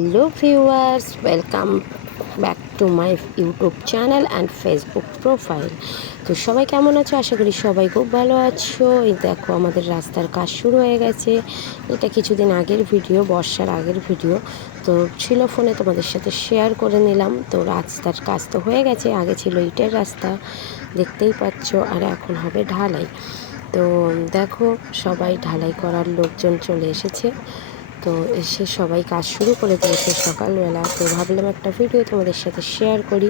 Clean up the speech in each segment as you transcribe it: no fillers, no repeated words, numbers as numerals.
Hello viewers, welcome back to my YouTube channel and Facebook profile. তো সবাই কেমন আছো? আশা করি সবাই খুব ভালো আছো। এই দেখো আমাদের রাস্তার কাজ শুরু হয়ে গেছে। এটা কিছুদিন আগের ভিডিও, বর্ষার আগের ভিডিও। তো ছিল ফোনে, তোমাদের সাথে শেয়ার করে নিলাম। তো রাস্তার কাজ তো হয়ে গেছে। আগে ছিল ইটের রাস্তা, দেখতেই পাচ্ছ, আর এখন হবে ঢালাই। তো দেখো সবাই ঢালাই করার লোকজন চলে এসেছে। তো এসে সবাই কাজ শুরু করে দিয়েছে সকালবেলা। তো ভাবলাম একটা ভিডিও তোমাদের সাথে শেয়ার করি।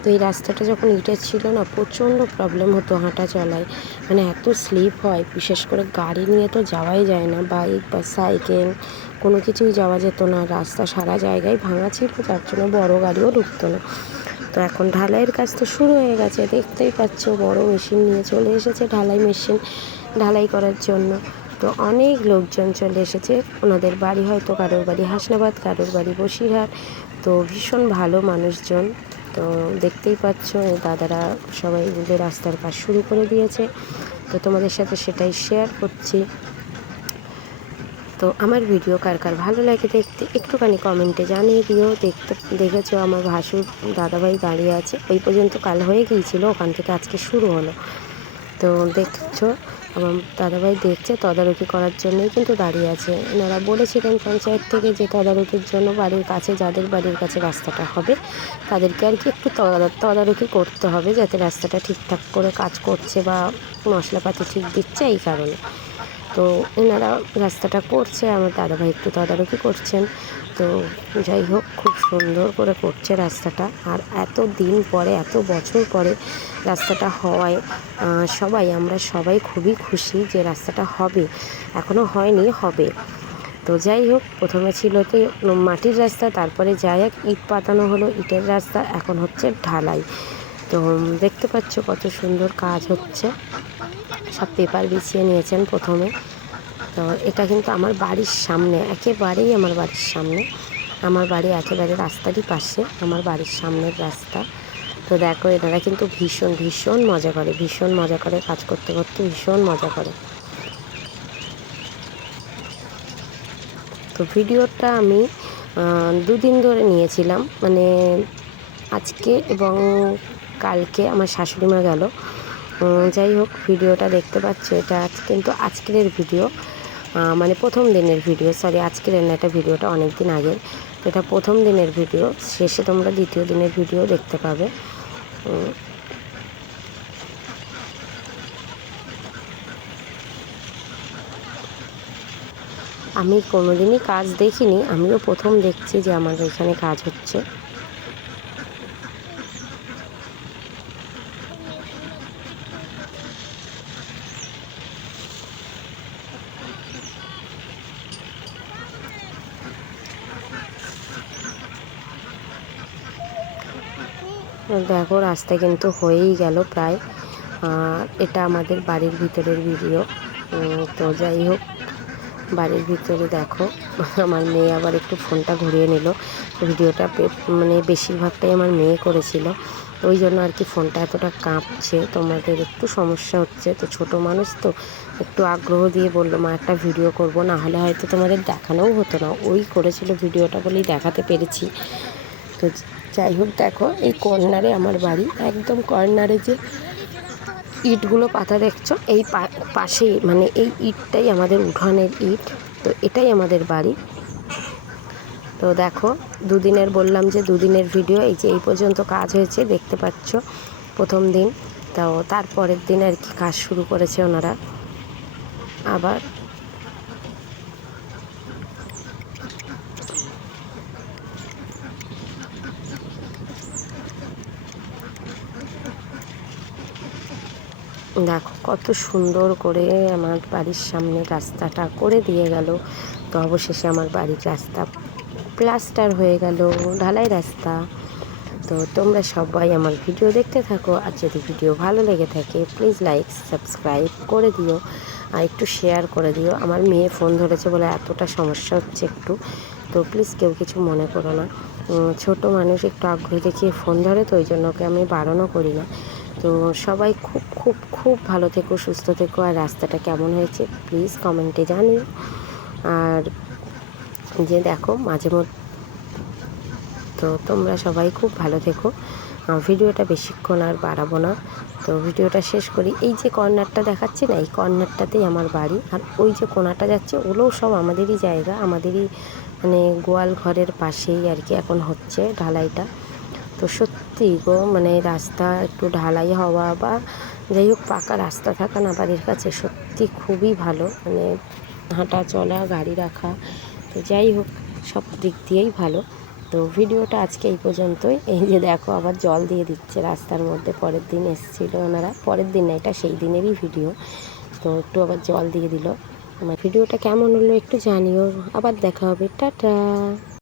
তো এই রাস্তাটা যখন ইটের ছিল না, প্রচণ্ড প্রবলেম হতো হাঁটা চলায়, মানে এত স্লিপ হয়। বিশেষ করে গাড়ি নিয়ে তো যাওয়াই যায় না, বাইক বা সাইকেল কোনো কিছুই যাওয়া যেত না। রাস্তা সারা জায়গায় ভাঙা ছিল, যার জন্য বড় গাড়িও ঢুকতো না। তো এখন ঢালাইয়ের কাজ তো শুরু হয়ে গেছে, দেখতেই পাচ্ছ বড় মেশিন নিয়ে চলে এসেছে ঢালাই মেশিন ঢালাই করার জন্য। তো অনেক লোকজন চলে এসেছে। ওনাদের বাড়ি হয়তো কারোর বাড়ি হাসনাবাদ, কারোর বাড়ি বসিরহাট। তো ভীষণ ভালো মানুষজন। তো দেখতেই পাচ্ছ এই দাদারা সবাই মিলে রাস্তার কাজ শুরু করে দিয়েছে। তো তোমাদের সাথে সেটাই শেয়ার করছি। তো আমার ভিডিও কার কার ভালো লাগে দেখতে একটুখানি কমেন্টে জানিয়ে দিও। দেখেছো আমার ভাসুর দাদাভাই দাঁড়িয়ে আছে, ওই পর্যন্ত কাল হয়ে গিয়েছিলো, ওখান থেকে আজকে শুরু হলো। তো দেখছো আমার দাদাভাই দেখছে, তদারকি করার জন্যই কিন্তু দাঁড়িয়ে আছে। এনারা বলেছিলেন পঞ্চায়েত থেকে যে তদারকির জন্য বাড়ির কাছে, যাদের বাড়ির কাছে রাস্তাটা হবে তাদেরকে আর কি একটু তদারকি করতে হবে, যাতে রাস্তাটা ঠিকঠাক করে কাজ করছে বা মশলাপাতি ঠিক দিচ্ছে, এই কারণে। তো এনারা রাস্তাটা করছে, আমার দাদাভাই একটু তদারকি করছেন। তো যাই হোক, খুব সুন্দর করে করছে রাস্তাটা। আর এত দিন পরে, এত বছর পরে রাস্তাটা হওয়ায় আমরা সবাই খুবই খুশি যে রাস্তাটা হবে। এখনও হয়নি, হবে। তো যাই হোক, প্রথমে ছিল তো মাটির রাস্তা, তারপরে যাই হোক ইট পাতানো হলো, ইটের রাস্তা, এখন হচ্ছে ঢালাই। তো দেখতে পাচ্ছ কত সুন্দর কাজ হচ্ছে। সব পেপার বিছিয়ে নিয়েছেন প্রথমে। তো এটা কিন্তু আমার বাড়ির সামনে, একেবারেই আমার বাড়ির সামনে। আমার বাড়ি একেবারে রাস্তারই পাশে, আমার বাড়ির সামনের রাস্তা। তো দেখো এনারা কিন্তু ভীষণ ভীষণ মজা করে, ভীষণ মজা করে, কাজ করতে করতে ভীষণ মজা করে। তো ভিডিওটা আমি দুদিন ধরে নিয়েছিলাম, মানে আজকে এবং কালকে আমার শাশুড়ি মা গেল। যাই হোক, ভিডিওটা দেখতে পাচ্ছ, এটা কিন্তু আজকের ভিডিও, মানে প্রথম দিনের ভিডিও, সরি আজকের না, এটা ভিডিওটা অনেক দিন আগের। তো এটা প্রথম দিনের ভিডিও, শেষে তোমরা দ্বিতীয় দিনের ভিডিও দেখতে পাবে। আমি কোনোদিনই কাজ দেখিনি, আমিও প্রথম দেখছি যে আমার এখানে কাজ হচ্ছে। দেখো রাস্তা কিন্তু হয়েই গেল প্রায়। এটা আমাদের বাড়ির ভিতরের ভিডিও। তো যাই হোক, বাড়ির ভিতরে দেখো আমার মেয়ে আবার একটু ফোনটা ঘুরিয়ে নিল। ভিডিওটা মানে বেশিরভাগটাই আমার মেয়ে করেছিল, ওই জন্য আর কি ফোনটা এতটা কাঁপছে, তোমাদের একটু সমস্যা হচ্ছে। তো ছোট মানুষ তো একটু আগ্রহ দিয়ে বললো মা একটা ভিডিও করব, না হলে হয়তো তোমাদের দেখানোও হতো না। ওই করেছিল ভিডিওটা বলেই দেখাতে পেরেছি। তো যাই হোক, দেখো এই কর্নারে আমার বাড়ি, একদম কর্নারে যে ইটগুলো পাতা দেখছো, এই পাশেই, মানে এই ইটটাই আমাদের উঠানের ইট। তো এটাই আমাদের বাড়ি। তো দেখো দুদিনের, বললাম যে দুদিনের ভিডিও, এই যে এই পর্যন্ত কাজ হয়েছে দেখতে পাচ্ছ প্রথম দিন। তো তারপরের দিন আর কি কাজ শুরু করেছে ওনারা আবার। দেখো কত সুন্দর করে আমার বাড়ির সামনে রাস্তাটা করে দিয়ে গেল। তো অবশেষে আমার বাড়ির রাস্তা প্লাস্টার হয়ে গেল, ঢালাই রাস্তা। তো তোমরা সবাই আমার ভিডিও দেখতে থাকো, আর যদি ভিডিও ভালো লেগে থাকে প্লিজ লাইক সাবস্ক্রাইব করে দিও, আর একটু শেয়ার করে দিও। আমার মেয়ে ফোন ধরেছে বলে এতটা সমস্যা হচ্ছে একটু, তো প্লিজ কেউ কিছু মনে করো না। ছোট মানুষ একটু আগ্রহ দেখিয়ে ফোন ধরে, তো ওই জন্য ওকে আমি বারণও করি না। তো সবাই খুব খুব খুব ভালো থেকো, সুস্থ থেকো, আর রাস্তাটা কেমন হয়েছে প্লিজ কমেন্টে জানিও। আর যে দেখো মাঝে মধ্যে তো তোমরা সবাই খুব ভালো থেকো। ভিডিওটা বেশিক্ষণ আর বাড়াবো না, তো ভিডিওটা শেষ করি। এই যে কর্নারটা দেখাচ্ছি না, এই কর্নারটাতেই আমার বাড়ি, আর ওই যে কোণাটা যাচ্ছে ওগুলোও সব আমাদেরই জায়গা, আমাদেরই মানে গোয়াল ঘরের পাশেই আর কি এখন হচ্ছে ঢালাইটা। তো সত্যি গো, মানে রাস্তা একটু ঢালাই হওয়া বা যাই হোক পাকা রাস্তা থাকা না বাড়ির কাছে সত্যি খুবই ভালো, মানে হাঁটা চলা গাড়ি রাখা, তো যাই হোক সব দিক দিয়েই ভালো। তো ভিডিওটা আজকে এই পর্যন্তই। এই যে দেখো আবার জল দিয়ে দিচ্ছে রাস্তার মধ্যে, পরের দিন এসেছিলো ওনারা, পরের দিন না, এটা সেই দিনেরই ভিডিও, তো একটু আবার জল দিয়ে দিল। আমার ভিডিওটা কেমন হলো একটু জানিও। আবার দেখা হবে, টাটা।